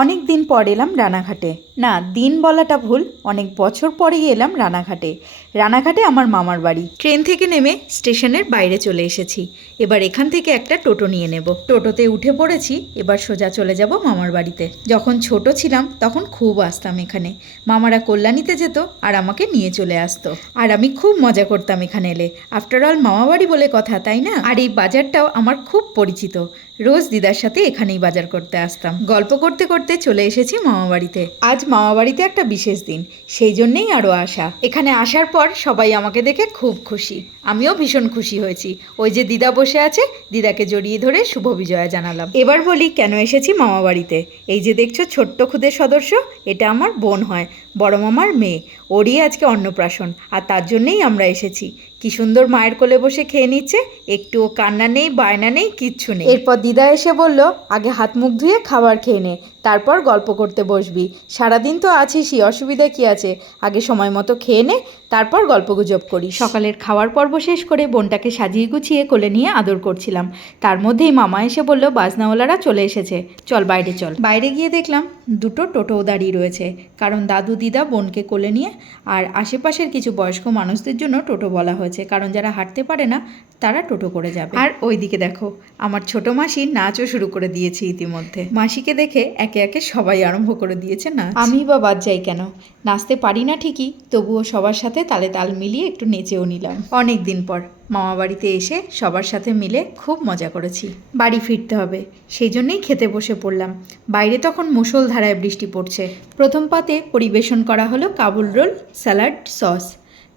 অনেক দিন পর এলাম রানাঘাটে। না, দিন বলাটা ভুল, অনেক বছর পরেই এলাম রানাঘাটে। রানাঘাটে আমার মামার বাড়ি। ট্রেন থেকে নেমে স্টেশনের বাইরে চলে এসেছি। এবার এখান থেকে একটা টোটো নিয়ে নেব। টোটোতে উঠে পড়েছি, এবার সোজা চলে যাব মামার বাড়িতে। যখন ছোট ছিলাম তখন খুব আসতাম এখানে। মামারা কল্যাণীতে যেত আর আমাকে নিয়ে চলে আসতো, আর আমি খুব মজা করতাম এখানে এলে। আফটার অল মামা বাড়ি বলে কথা, তাই না? আর এই বাজারটাও আমার খুব পরিচিত। রোজ দিদার সাথে এখানেই বাজার করতে আসতাম। গল্প করতে করতে চলে এসেছি মামাবাড়িতে। আজ মামাবাড়িতে একটা বিশেষ দিন, সেই জন্যেই আরও আসা। এখানে আসার পর সবাই আমাকে দেখে খুব খুশি, আমিও ভীষণ খুশি হয়েছি। ওই যে দিদা বসে আছে, দিদাকে জড়িয়ে ধরে শুভ বিজয়া জানালাম। এবার বলি কেন এসেছি মামাবাড়িতে। এই যে দেখছো ছোট্ট খুদের সদস্য, এটা আমার বোন হয়, বড় মামার মেয়ে। ওরই আজকে অন্নপ্রাশন, আর তার জন্যেই আমরা এসেছি। কি সুন্দর মায়ের কোলে বসে খেয়ে নিচ্ছে, একটুও কান্না নেই, বায়না নেই, কিচ্ছু নেই। এরপর দিদা এসে বলল, আগে হাত মুখ ধুয়ে খাবার খেয়ে নে, তারপর গল্প করতে বসবি। সারাদিন তো আছিসই, অসুবিধা কি আছে? আগে সময় মতো খেয়ে নে, তারপর গল্পগুজব করি। সকালের খাওয়ার পর্ব শেষ করে বোনটাকে সাজিয়ে গুছিয়ে কোলে নিয়ে আদর করছিলাম। তার মধ্যেই মামা এসে বলল, বাজনাওয়ালারা চলে এসেছে, চল বাইরে চল। বাইরে গিয়ে দেখলাম দুটো টোটো দাঁড়িয়ে রয়েছে, কারণ দাদু দিদা বোনকে কোলে নিয়ে আর আশেপাশের কিছু বয়স্ক মানুষদের জন্য টোটো বলা হয়েছে, কারণ যারা হাঁটতে পারে না তারা টোটো করে যাবে। আর ওইদিকে দেখো, আমার ছোট মাসি নাচও শুরু করে দিয়েছে ইতিমধ্যে। মাসিকে দেখে একে একে সবাই আরম্ভ করে দিয়েছে নাচ। আমি বা বাদ যাই কেন, নাচতে পারি না ঠিকই, তবুও সবার সাথে তালে তাল মিলিয়ে একটু নেচেও নিলাম। অনেক দিন পর মামা বাড়িতে এসে সবার সাথে মিলে খুব মজা করেছি। বাড়ি ফিরতে হবে, সেই জন্যেই খেতে বসে পড়লাম। বাইরে তখন মুষলধারায় বৃষ্টি পড়ছে। প্রথম পাতে পরিবেশন করা হলো কাবুল রোল, স্যালাড, সস।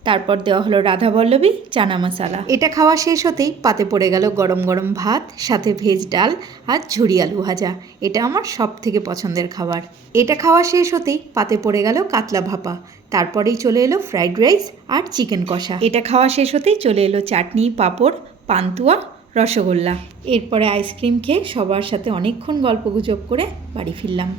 তারপর দেওয়া হলো রাধাবল্লভী চানা মশালা। এটা খাওয়া শেষ হতেই পাতে পড়ে গেল গরম গরম ভাত, সাথে ভেজ ডাল আর ঝুরি আলু ভাজা। এটা আমার সব থেকে পছন্দের খাবার। এটা খাওয়া শেষ হতেই পাতে পড়ে গেল কাতলা ভাপা। তারপরেই চলে এলো ফ্রাইড রাইস আর চিকেন কষা। এটা খাওয়া শেষ হতেই চলে এলো চাটনি, পাঁপড়, পান্তুয়া, রসগোল্লা। এরপরে আইসক্রিম খেয়ে সবার সাথে অনেকক্ষণ গল্পগুজব করে বাড়ি ফিরলাম।